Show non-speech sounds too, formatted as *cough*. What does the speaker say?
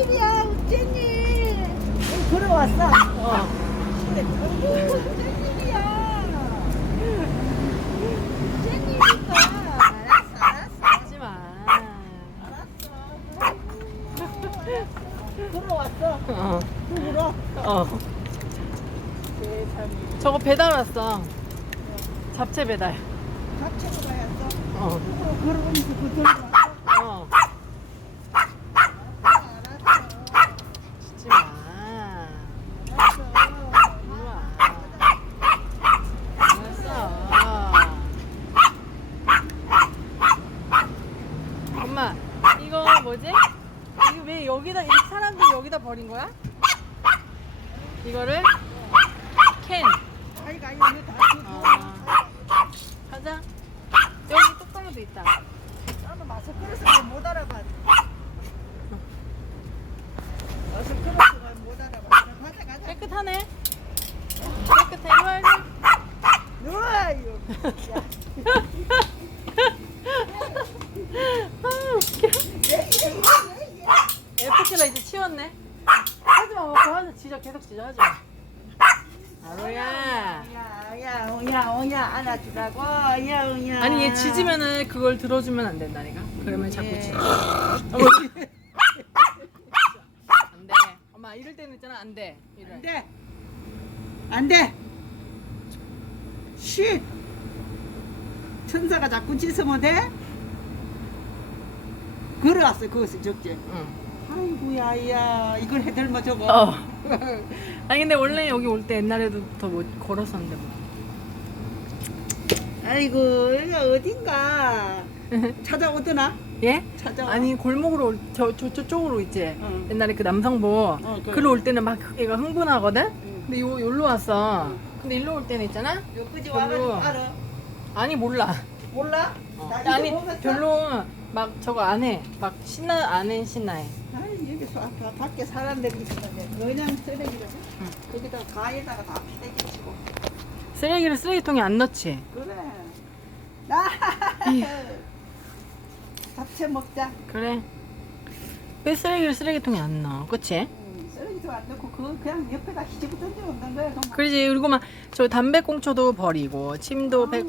어. 웬일이야. 웬일이니까. 알았어, 알았어. 하지 마. 알았어. 들어왔어. 어. 누구로? 어. 세상에. 저거 배달 왔어. 잡채 배달. 잡채로 가야어. 어. 누구로 걸어오면서 그 들어왔어. 어. 알았어. 주지 마. 알았어. 일로 와. 알았어. 엄마, 이거 뭐지? 이거 왜 여기다, 이 사람들 여기다 버린 거야? 이거를 캔. 아이가 이거 다 어. 가자. 여기 뚜껑도 있다. 나도 마스크를 못 알아봐. 마스크를 못 알아봐. 가자 가자. 깨끗하네. 깨끗해. 일로 와, 와. 누워요. 아, *laughs* FT가 이제 치웠네. 하지 마, 먹고 하자. 지져, 계속 지져, 하지 마. 아로야. 야야 오야 안아주라고 야 오야. 아니, 얘 지지면은 그걸 들어주면 안 된다니까. 그러면 자꾸 예. 지져. 안 돼. 엄마, 이럴 때는 있잖아. 안 돼. 이럴. 안돼 안돼. 쉿. 천사가 자꾸 짖으면 돼? 걸어왔어 그것을 적재. 응. 아이고야 야 이걸 해들면 저거. 어. *laughs* 아니, 근데 원래 여기 올 때 옛날에도 더뭐 걸었었는데 뭐. 아이고 여기가 어딘가 *laughs* 찾아오더나? 예? 찾아와. 아니 골목으로 올, 저, 저 저쪽으로 있지. 응. 옛날에 그 남성부 어, 그래. 글로 올 때는 막 얘가 흥분하거든. 응. 근데 요 여기로 왔어. 근데 일로 올 때는 있잖아. 여기지 별로. 와가지고 알아. 아니 몰라. 몰라? 어. 나 이거 아니 먹었어? 별로 막 저거 안 해. 막 신나 안 해 신나해. 아 니 여기서 아까 밖에 사람들이 있었는데 그냥 쓰레기를 거기다 가에다가 다 피대기 치고 쓰레기를 쓰레기통에 안 넣지. 그래 나. 잡채 *laughs* 먹자 그래. 왜 쓰레기를 쓰레기통에 안 넣어? 그치? 음, 쓰레기도 안 넣고 그거 그냥 옆에다 뒤집어 던져 놓는 거야 그럼 그러지. 그리고 막 저 담배꽁초도 버리고 침도 백